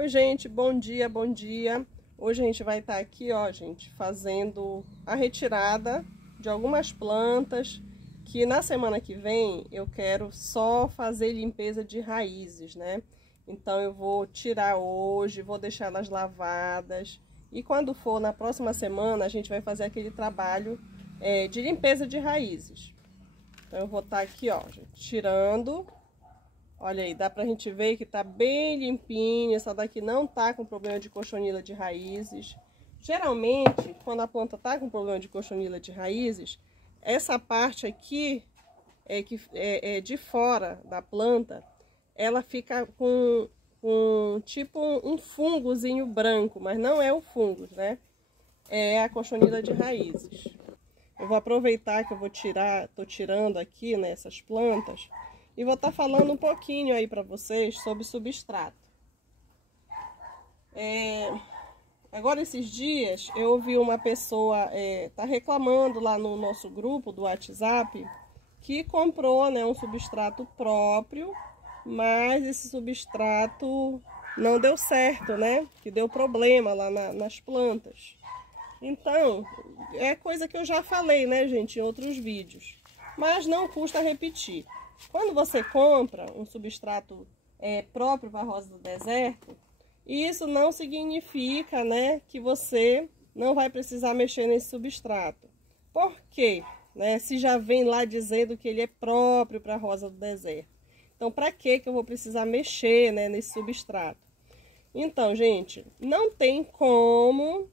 Oi, gente, bom dia, bom dia. Hoje a gente vai estar aqui, ó, gente, fazendo a retirada de algumas plantas que na semana que vem eu quero só fazer limpeza de raízes, né? Então eu vou tirar hoje, vou deixar elas lavadas e quando for na próxima semana a gente vai fazer aquele trabalho de limpeza de raízes. Então eu vou estar aqui, ó, gente, tirando. Olha aí, dá pra gente ver que tá bem limpinha. Essa daqui não tá com problema de cochonila de raízes. Geralmente, quando a planta tá com problema de cochonila de raízes, essa parte aqui, de fora da planta, ela fica com tipo um fungozinho branco, mas não é o fungo, né? É a cochonila de raízes. Eu vou aproveitar que eu tô tirando aqui, né, essas plantas. E vou estar falando um pouquinho aí para vocês sobre substrato. Agora esses dias eu ouvi uma pessoa tá reclamando lá no nosso grupo do WhatsApp que comprou, né, um substrato próprio, mas esse substrato não deu certo, né? Que deu problema lá nas plantas. Então, é coisa que eu já falei, né, gente, em outros vídeos. Mas não custa repetir. Quando você compra um substrato próprio para a rosa do deserto, isso não significa, né, que você não vai precisar mexer nesse substrato. Por quê? Né, se já vem lá dizendo que ele é próprio para a rosa do deserto. Então, para que eu vou precisar mexer, né, nesse substrato? Então, gente, não tem como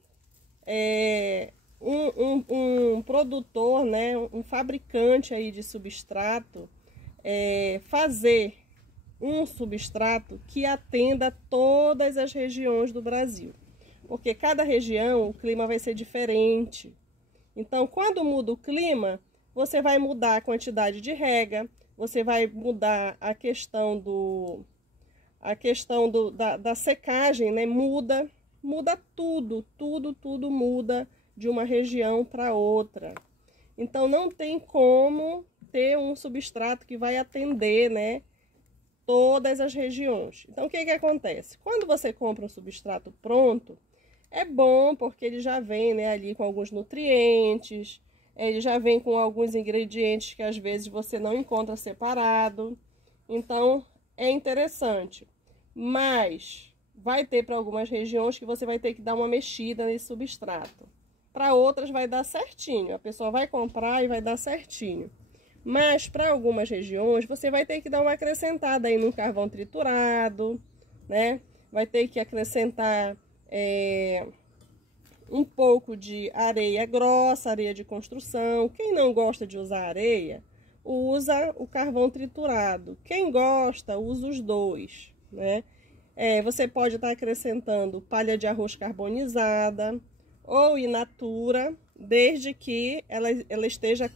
um produtor, né, um fabricante aí de substrato, fazer um substrato que atenda todas as regiões do Brasil. Porque cada região, o clima vai ser diferente. Então, quando muda o clima, você vai mudar a quantidade de rega, você vai mudar a questão da secagem, né? Muda tudo muda de uma região para outra. Então, não tem como ter um substrato que vai atender, né, todas as regiões. Então, o que acontece? Quando você compra um substrato pronto, é bom porque ele já vem, né, ali com alguns nutrientes, ele já vem com alguns ingredientes que às vezes você não encontra separado. Então, é interessante. Mas vai ter para algumas regiões que você vai ter que dar uma mexida nesse substrato. Para outras vai dar certinho, a pessoa vai comprar e vai dar certinho. Mas para algumas regiões você vai ter que dar uma acrescentada aí no carvão triturado, né? Vai ter que acrescentar um pouco de areia grossa, areia de construção. Quem não gosta de usar areia, usa o carvão triturado. Quem gosta, usa os dois, né? Você pode estar acrescentando palha de arroz carbonizada ou in natura, desde que ela esteja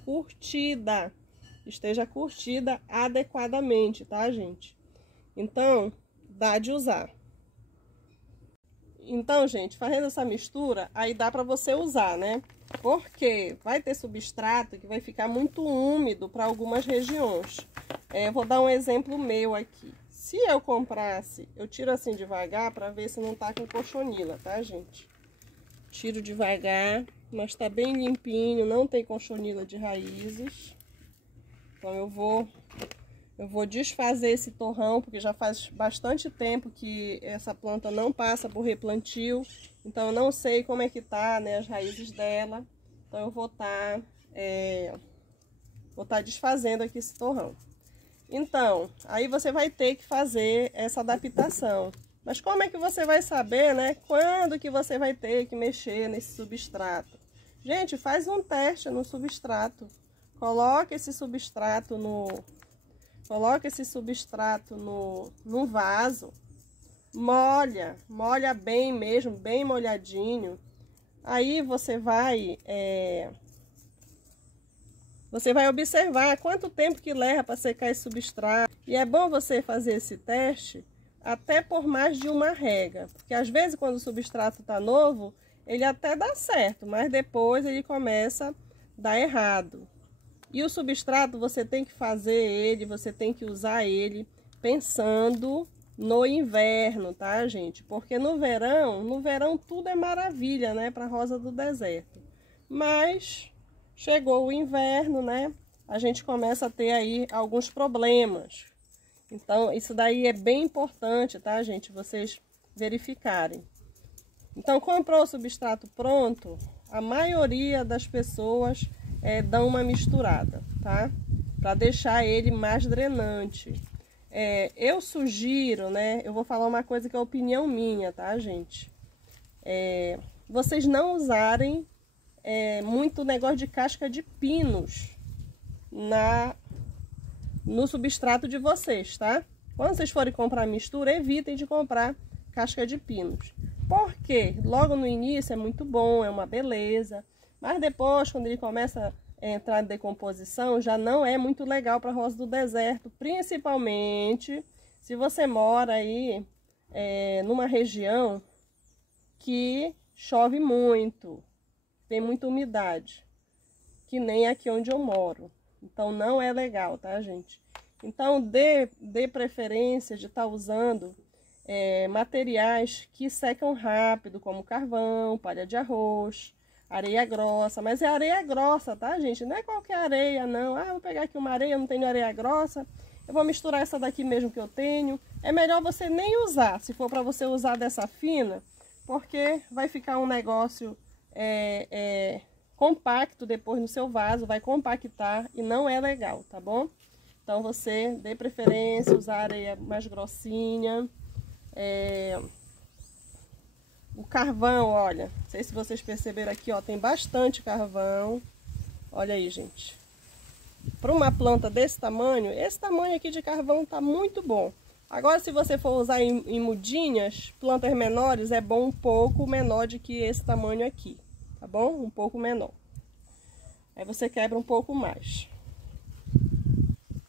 curtida adequadamente, tá, gente? Então, dá de usar. Então, gente, fazendo essa mistura, aí dá para você usar, né? Porque vai ter substrato que vai ficar muito úmido para algumas regiões. Vou dar um exemplo meu aqui. Se eu comprasse, eu tiro assim devagar para ver se não tá com cochonila, tá, gente? Tiro devagar, mas tá bem limpinho, não tem cochonila de raízes. Então eu vou desfazer esse torrão, porque já faz bastante tempo que essa planta não passa por replantio. Então eu não sei como é que tá, né, as raízes dela. Então eu vou estar desfazendo aqui esse torrão. Então, aí você vai ter que fazer essa adaptação. Mas como é que você vai saber, né, quando que você vai ter que mexer nesse substrato? Gente, faz um teste no substrato. Coloque esse substrato no vaso. Molha bem mesmo, bem molhadinho. Aí você vai observar quanto tempo que leva para secar esse substrato. E é bom você fazer esse teste até por mais de uma rega. Porque às vezes quando o substrato está novo, ele até dá certo, mas depois ele começa a dar errado. E o substrato você tem que fazer ele, você tem que usar ele pensando no inverno, tá, gente? Porque no verão tudo é maravilha, né, para rosa do deserto. Mas chegou o inverno, né? A gente começa a ter aí alguns problemas. Então, isso daí é bem importante, tá, gente? Vocês verificarem. Então, comprou o substrato pronto, a maioria das pessoas dão uma misturada, tá? Para deixar ele mais drenante. Eu sugiro, né? Eu vou falar uma coisa que é opinião minha, tá, gente? Vocês não usarem muito negócio de casca de pinos no substrato de vocês, tá? Quando vocês forem comprar mistura, evitem de comprar casca de pinos. Porque logo no início é muito bom, é uma beleza, mas depois, quando ele começa a entrar em decomposição, já não é muito legal para rosa do deserto, principalmente se você mora aí numa região que chove muito, tem muita umidade, que nem aqui onde eu moro. Então não é legal, tá, gente? Então dê preferência de estar usando materiais que secam rápido, como carvão, palha de arroz, areia grossa. Mas é areia grossa, tá, gente? Não é qualquer areia, não. Ah, vou pegar aqui uma areia, não tenho areia grossa, eu vou misturar essa daqui mesmo que eu tenho. É melhor você nem usar, se for para você usar dessa fina, porque vai ficar um negócio compacto depois no seu vaso, vai compactar e não é legal, tá bom? Então você dê preferência, usar areia mais grossinha. O carvão, olha, não sei se vocês perceberam aqui, ó, tem bastante carvão. Olha aí, gente. Para uma planta desse tamanho, esse tamanho aqui de carvão tá muito bom. Agora, se você for usar em mudinhas, plantas menores, é bom um pouco menor do que esse tamanho aqui, tá bom? Um pouco menor. Aí você quebra um pouco mais.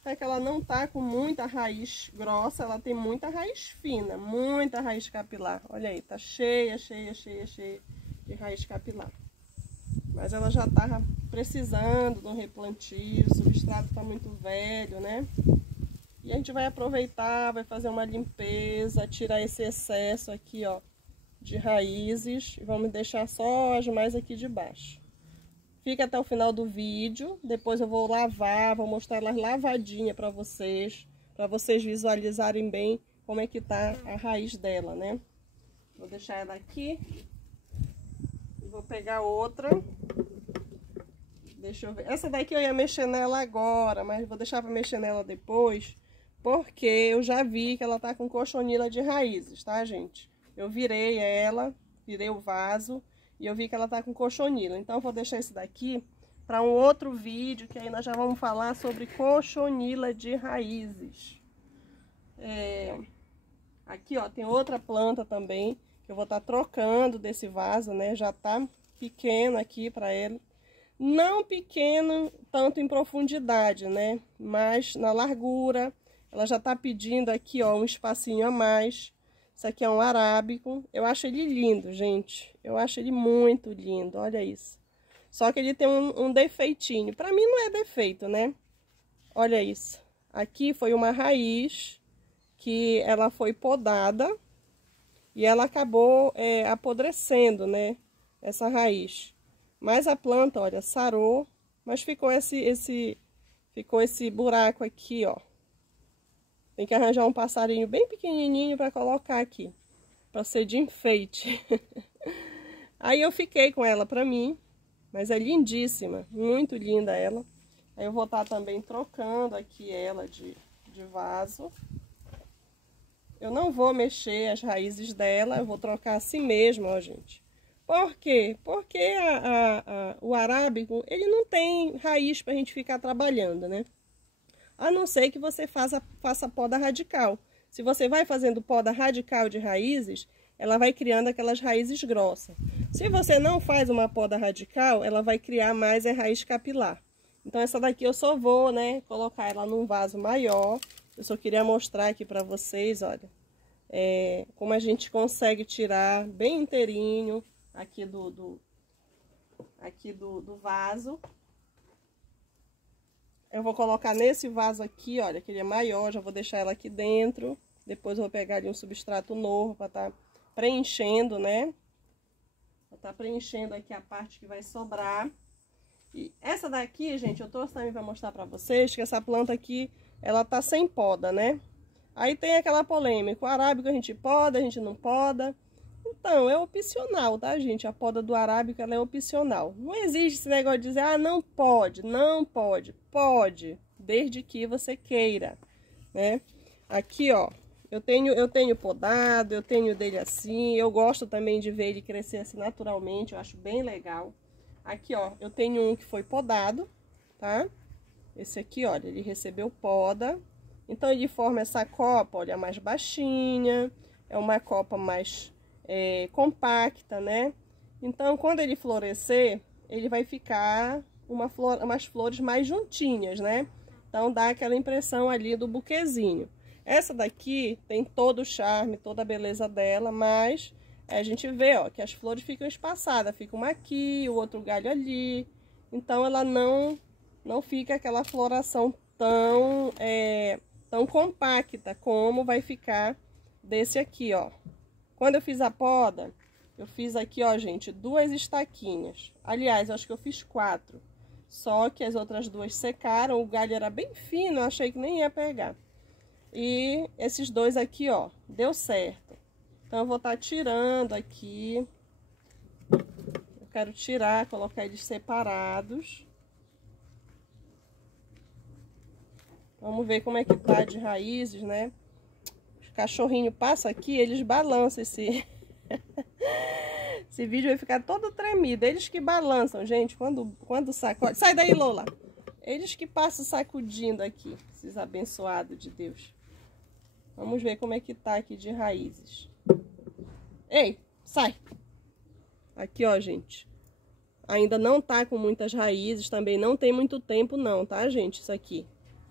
É que ela não tá com muita raiz grossa, ela tem muita raiz fina, muita raiz capilar. Olha aí, tá cheia de raiz capilar. Mas ela já tava precisando de um replantio, o substrato tá muito velho, né? E a gente vai aproveitar, vai fazer uma limpeza, tirar esse excesso aqui, ó, de raízes. E vamos deixar só as mais aqui de baixo. Fica até o final do vídeo, depois eu vou lavar, vou mostrar elas lavadinha para vocês visualizarem bem como é que tá a raiz dela, né? Vou deixar ela aqui. E vou pegar outra. Deixa eu ver. Essa daqui eu ia mexer nela agora, mas vou deixar para mexer nela depois, porque eu já vi que ela tá com cochonila de raízes, tá, gente? Eu virei ela, virei o vaso. E eu vi que ela tá com cochonila. Então eu vou deixar esse daqui para um outro vídeo, que aí nós já vamos falar sobre cochonila de raízes. Aqui, ó, tem outra planta também, que eu vou estar trocando desse vaso, né? Já tá pequeno aqui para ele. Não pequeno tanto em profundidade, né? Mas na largura. Ela já tá pedindo aqui, ó, um espacinho a mais. Isso aqui é um arábico. Eu acho ele lindo, gente. Eu acho ele muito lindo, olha isso. Só que ele tem um defeitinho. Pra mim não é defeito, né? Olha isso. Aqui foi uma raiz que ela foi podada e ela acabou apodrecendo, né? Essa raiz. Mas a planta, olha, sarou, mas ficou esse buraco aqui, ó. Tem que arranjar um passarinho bem pequenininho para colocar aqui, para ser de enfeite. Aí eu fiquei com ela para mim, mas é lindíssima, muito linda ela. Aí eu vou estar também trocando aqui ela de vaso. Eu não vou mexer as raízes dela, eu vou trocar assim mesmo, ó, gente. Por quê? Porque o arábico, ele não tem raiz para a gente ficar trabalhando, né? A não ser que você faça poda radical. Se você vai fazendo poda radical de raízes, ela vai criando aquelas raízes grossas. Se você não faz uma poda radical, ela vai criar mais raiz capilar. Então essa daqui eu só vou, né, colocar ela num vaso maior. Eu só queria mostrar aqui pra vocês, olha, como a gente consegue tirar bem inteirinho aqui do vaso. Eu vou colocar nesse vaso aqui, olha, que ele é maior, já vou deixar ela aqui dentro. Depois eu vou pegar ali um substrato novo para estar preenchendo, né? Para estar preenchendo aqui a parte que vai sobrar. E essa daqui, gente, eu trouxe também para mostrar para vocês que essa planta aqui, ela tá sem poda, né? Aí tem aquela polêmica, o arábico a gente poda, a gente não poda. Então, é opcional, tá, gente? A poda do arábico, ela é opcional. Não existe esse negócio de dizer, ah, não pode, não pode. Pode, desde que você queira, né? Aqui, ó, eu tenho podado, eu tenho dele assim. Eu gosto também de ver ele crescer assim naturalmente, eu acho bem legal. Aqui, ó, eu tenho um que foi podado, tá? Esse aqui, olha, ele recebeu poda. Então, ele forma essa copa, olha, mais baixinha. É uma copa mais compacta, né? Então, quando ele florescer, ele vai ficar umas flores mais juntinhas, né? Então, dá aquela impressão ali do buquezinho. Essa daqui tem todo o charme, toda a beleza dela, mas a gente vê, ó, que as flores ficam espaçadas. Fica uma aqui, o outro galho ali. Então, ela não fica aquela floração tão compacta como vai ficar desse aqui, ó. Quando eu fiz a poda, eu fiz aqui, ó, gente, 2 estaquinhas. Aliás, eu acho que eu fiz 4. Só que as outras 2 secaram, o galho era bem fino, eu achei que nem ia pegar. E esses 2 aqui, ó, deu certo. Então, eu vou estar tirando aqui. Eu quero tirar, colocar eles separados. Vamos ver como é que tá de raízes, né? Os cachorrinhos passam aqui, eles balançam esse... Esse vídeo vai ficar todo tremido. Eles que balançam, gente, quando sacode... Sai daí, Lola! Eles que passam sacudindo aqui, esses abençoados de Deus. Vamos ver como é que tá aqui de raízes. Ei, sai! Aqui, ó, gente. Ainda não tá com muitas raízes, também não tem muito tempo não, tá, gente? Isso aqui.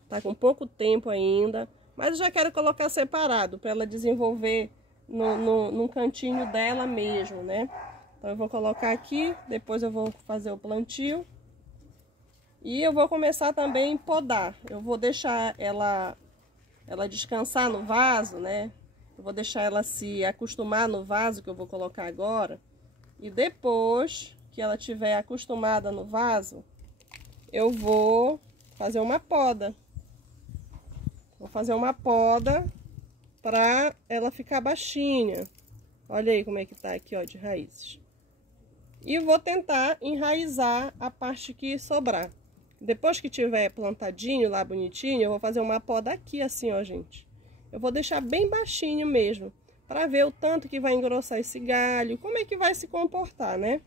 Tá com pouco tempo ainda, mas eu já quero colocar separado para ela desenvolver num cantinho dela mesmo, né? Então eu vou colocar aqui, depois eu vou fazer o plantio. E eu vou começar também a podar. Eu vou deixar ela descansar no vaso, né? Eu vou deixar ela se acostumar no vaso que eu vou colocar agora. E depois que ela estiver acostumada no vaso, eu vou fazer uma poda. Vou fazer uma poda para ela ficar baixinha. Olha aí como é que tá aqui, ó, de raízes. E vou tentar enraizar a parte que sobrar. Depois que tiver plantadinho lá bonitinho, eu vou fazer uma poda aqui assim, ó, gente. Eu vou deixar bem baixinho mesmo, para ver o tanto que vai engrossar esse galho, como é que vai se comportar, né?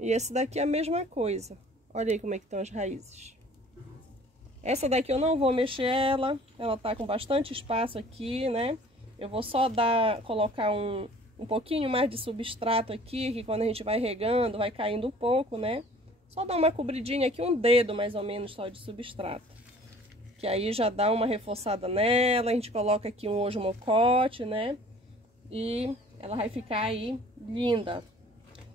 E esse daqui é a mesma coisa. Olha aí como é que estão as raízes. Essa daqui eu não vou mexer ela tá com bastante espaço aqui, né? Eu vou só colocar um pouquinho mais de substrato aqui, que quando a gente vai regando, vai caindo um pouco, né? Só dar uma cobridinha aqui, um dedo mais ou menos só de substrato. Que aí já dá uma reforçada nela, a gente coloca aqui um osmocote, né? E ela vai ficar aí linda.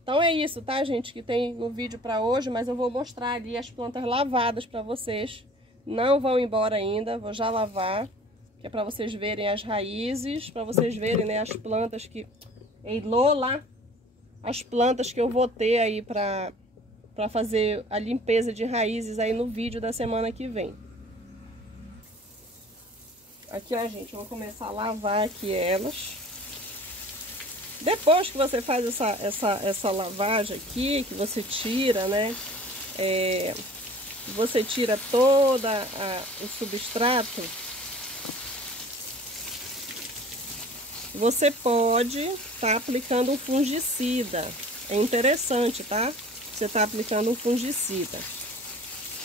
Então é isso, tá, gente, que tem no vídeo pra hoje, mas eu vou mostrar ali as plantas lavadas pra vocês. Não vão embora ainda, vou já lavar, que é para vocês verem as raízes, para vocês verem, né, as plantas que... Ei, Lola! As plantas que eu vou ter aí para fazer a limpeza de raízes aí no vídeo da semana que vem. Aqui, ó, gente, eu vou começar a lavar aqui elas. Depois que você faz essa lavagem aqui, que você tira, né, você tira toda o substrato, você pode estar aplicando um fungicida. É interessante, tá? Você tá aplicando um fungicida.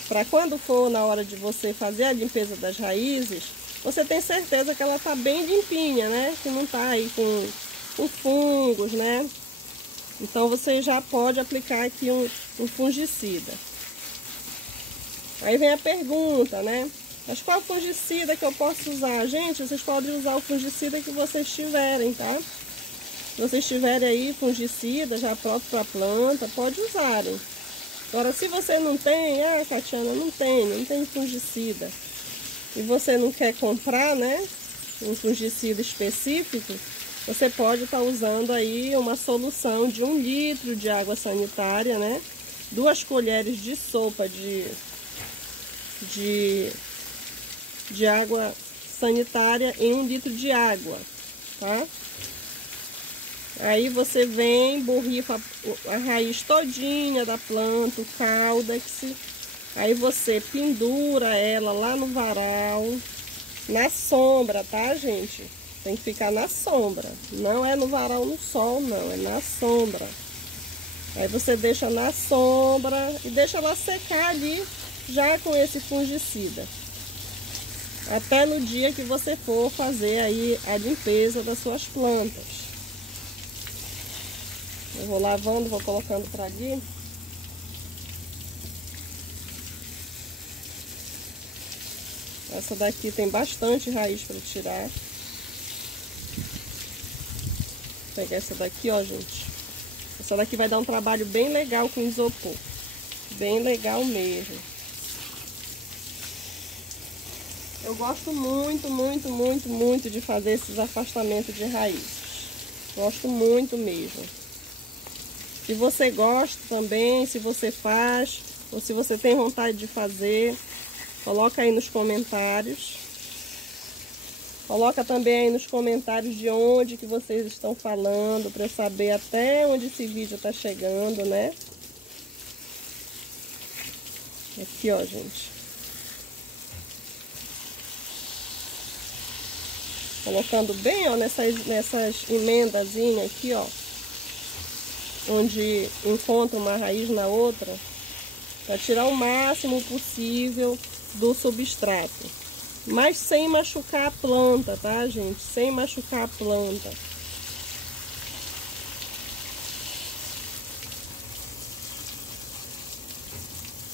Para quando for na hora de você fazer a limpeza das raízes, você tem certeza que ela tá bem limpinha, né? Que não tá aí com fungos, né? Então você já pode aplicar aqui um fungicida. Aí vem a pergunta, né? Mas qual fungicida que eu posso usar? Gente, vocês podem usar o fungicida que vocês tiverem, tá? Se vocês tiverem aí fungicida já próprio para a planta, pode usarem. Agora, se você não tem, Catiana, não tem fungicida, e você não quer comprar, né? um fungicida específico, você pode estar usando aí uma solução de 1 litro de água sanitária, né? 2 colheres de sopa de água sanitária em 1 litro de água, tá? Aí você vem, borrifa a raiz todinha da planta, o caudex. Aí você pendura ela lá no varal, na sombra, tá, gente? Tem que ficar na sombra. Não é no varal no sol, não, é na sombra. Aí você deixa na sombra e deixa ela secar ali, já com esse fungicida. Até no dia que você for fazer aí a limpeza das suas plantas. Eu vou lavando, vou colocando para ali. Essa daqui tem bastante raiz para tirar. Vou pegar essa daqui, ó, gente. Essa daqui vai dar um trabalho bem legal com isopor. Bem legal mesmo. Eu gosto muito de fazer esses afastamentos de raízes. Gosto muito mesmo. Se você gosta também, se você faz, ou se você tem vontade de fazer, coloca aí nos comentários. Coloca também aí nos comentários de onde que vocês estão falando, para eu saber até onde esse vídeo tá chegando, né? Aqui, ó, gente. Colocando bem, ó, nessas emendazinhas aqui, ó. Onde encontra uma raiz na outra, para tirar o máximo possível do substrato, mas sem machucar a planta, tá, gente? Sem machucar a planta.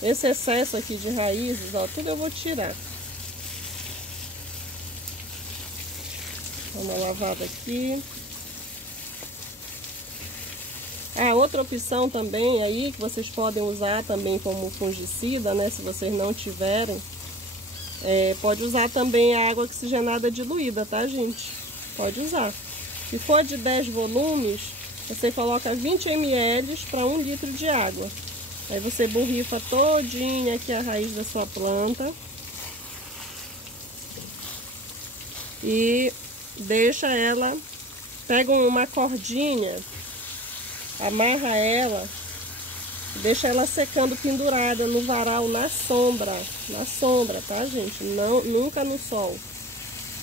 Esse excesso aqui de raízes, ó, tudo eu vou tirar. Dá uma lavada aqui. Ah, outra opção também aí, que vocês podem usar também como fungicida, né? Se vocês não tiverem, pode usar também a água oxigenada diluída, tá, gente? Pode usar. Se for de 10 volumes, você coloca 20 ml para 1 litro de água. Aí você borrifa todinha aqui a raiz da sua planta. E deixa ela, pega uma cordinha, amarra ela, deixa ela secando pendurada no varal na sombra, tá, gente? Não, nunca no sol,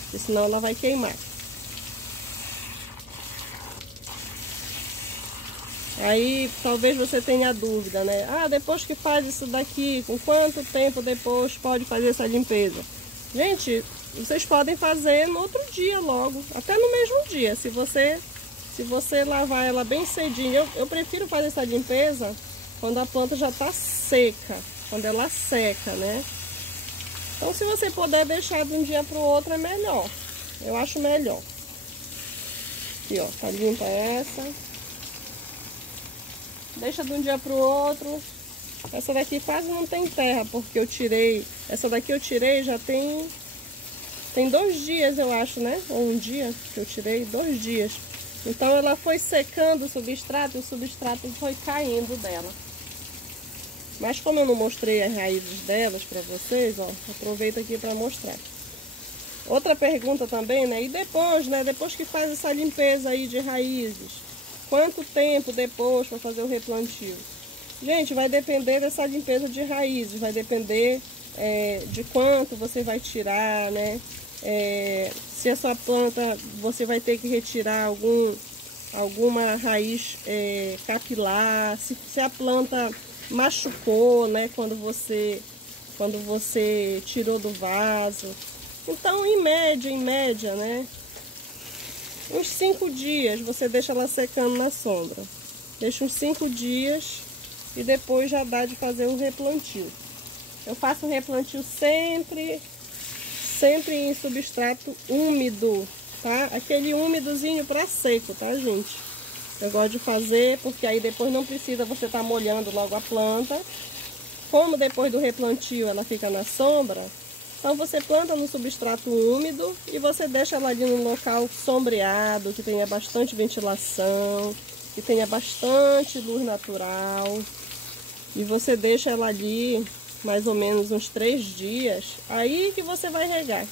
porque senão ela vai queimar. Aí talvez você tenha dúvida, né? Ah, depois que faz isso daqui, com quanto tempo depois pode fazer essa limpeza? Gente, vocês podem fazer no outro dia logo, até no mesmo dia, se você lavar ela bem cedinho. Eu prefiro fazer essa limpeza quando a planta já tá seca, quando ela seca, né? Então, se você puder deixar de um dia para o outro, é melhor. Eu acho melhor. Aqui, ó, tá limpa essa. Deixa de um dia para o outro. Essa daqui quase não tem terra, porque eu tirei. Essa daqui eu tirei já tem 2 dias, eu acho, né? Ou um dia que eu tirei, 2 dias. Então ela foi secando o substrato e o substrato foi caindo dela. Mas como eu não mostrei as raízes delas para vocês, ó, aproveito aqui para mostrar. Outra pergunta também, né? E depois, né? Depois que faz essa limpeza aí de raízes, quanto tempo depois para fazer o replantio? Gente, vai depender dessa limpeza de raízes, vai depender de quanto você vai tirar, né? Se a sua planta, você vai ter que retirar alguma raiz capilar, se a planta machucou, né? Quando você tirou do vaso. Então, em média, né? Uns 5 dias você deixa ela secando na sombra. Deixa uns 5 dias e depois já dá de fazer o replantio. Eu faço o replantio sempre em substrato úmido, tá? Aquele úmidozinho para seco, tá, gente? Eu gosto de fazer porque aí depois não precisa você estar molhando logo a planta. Como depois do replantio ela fica na sombra, Então você planta no substrato úmido e você deixa ela ali num local sombreado, que tenha bastante ventilação, que tenha bastante luz natural. E você deixa ela ali mais ou menos uns 3 dias, aí que você vai regar.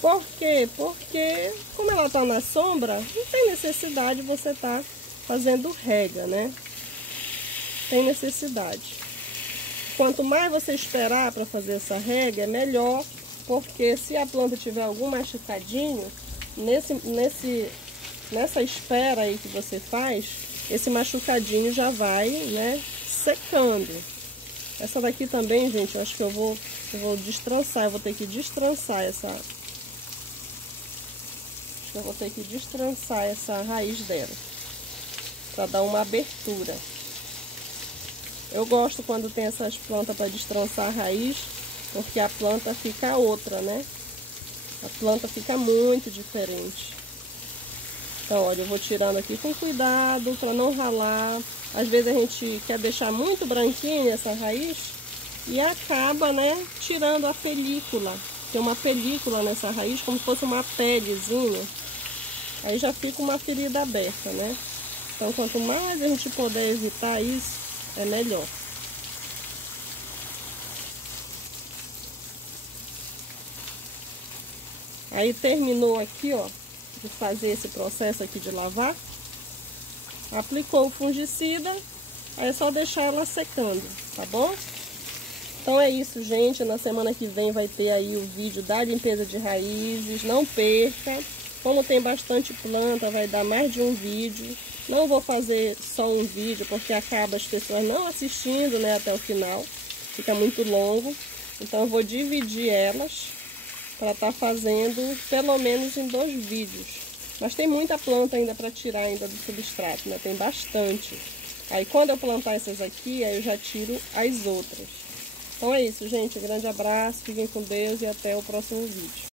Por quê? Porque como ela está na sombra, não tem necessidade de você estar fazendo rega, né? Tem necessidade. Quanto mais você esperar para fazer essa rega, é melhor, porque se a planta tiver algum machucadinho, nessa espera aí que você faz, esse machucadinho já vai, né, secando. Essa daqui também, gente, eu acho que eu vou destrançar, eu vou ter que destrançar essa... Acho que eu vou ter que destrançar essa raiz dela, para dar uma abertura. Eu gosto quando tem essas plantas para destrançar a raiz, porque a planta fica outra, né? A planta fica muito diferente. Então, olha, eu vou tirando aqui com cuidado para não ralar. Às vezes a gente quer deixar muito branquinha essa raiz e acaba, né, tirando a película. Tem uma película nessa raiz, como se fosse uma pelezinha. Aí já fica uma ferida aberta, né? Então, quanto mais a gente puder evitar isso, é melhor. Aí terminou aqui, ó, de fazer esse processo aqui de lavar. Aplicou o fungicida, aí é só deixar ela secando, tá bom? Então é isso, gente. Na semana que vem vai ter aí o vídeo da limpeza de raízes. Não perca. Como tem bastante planta, vai dar mais de um vídeo. Não vou fazer só um vídeo, porque acaba as pessoas não assistindo, né, até o final. Fica muito longo. Então eu vou dividir elas para estar fazendo pelo menos em 2 vídeos. Mas tem muita planta ainda para tirar ainda do substrato, né? Tem bastante. Aí quando eu plantar essas aqui, aí eu já tiro as outras. Então é isso, gente. Um grande abraço, fiquem com Deus e até o próximo vídeo.